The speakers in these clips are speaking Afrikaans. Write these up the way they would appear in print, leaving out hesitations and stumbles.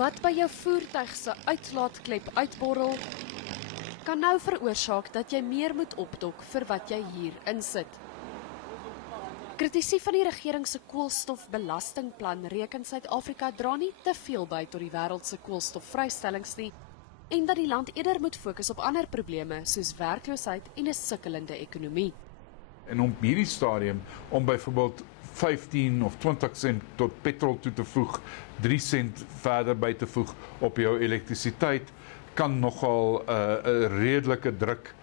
Wat by jou voertuig se uitlaatklep uitborrel, kan nou veroorsaak dat jy meer moet opdok vir wat jy hier insit. Kritisie van die regering se koolstofbelastingplan reken Suid-Afrika dra nie te veel by tot die wêreld se koolstofvrystellings nie en dat die land eerder moet fokus op ander probleme soos werkloosheid en 'n sukkelende ekonomie. En op hierdie stadium om byvoorbeeld 15 of 20 sent tot petrol toe te voeg, 3 sent verder by te voeg op jou elektrisiteit, kan nogal 'n redelike druk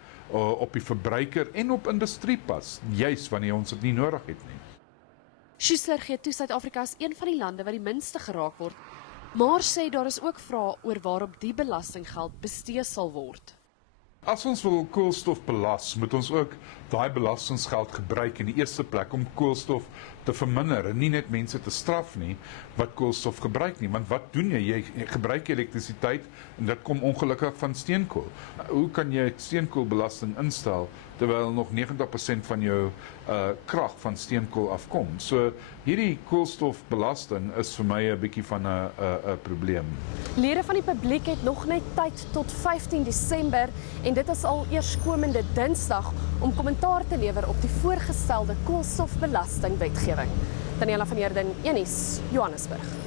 op die verbruiker en op industrie pas, juis wanneer ons dit nie nodig het nie. Schuessler gee toe Suid-Afrika is een van die lande wat die minste geraak word, maar sê daar is ook vrae oor waarop die belastinggeld bestee sal word. As ons wil koolstof belas, moet ons ook daai belastingsgeld gebruik in die eerste plek om koolstof te verminder en nie net mense te straf nie wat koolstof gebruik nie, want wat doen jy? Jy gebruik elektrisiteit en dit kom ongelukkig van steenkool. Hoe kan jy steenkoolbelasting instel terwyl nog 90% van jou krag van steenkool afkom? So hierdie koolstofbelasting is vir my 'n bietjie van 'n probleem. Lede van die publiek het nog net tyd tot 15 Desember en dit is al eers komende Dinsdag om kommentaar te lewer op die voorgestelde koolstofbelastingwetgewing. Daniela van Heerden, Unies, Johannesburg.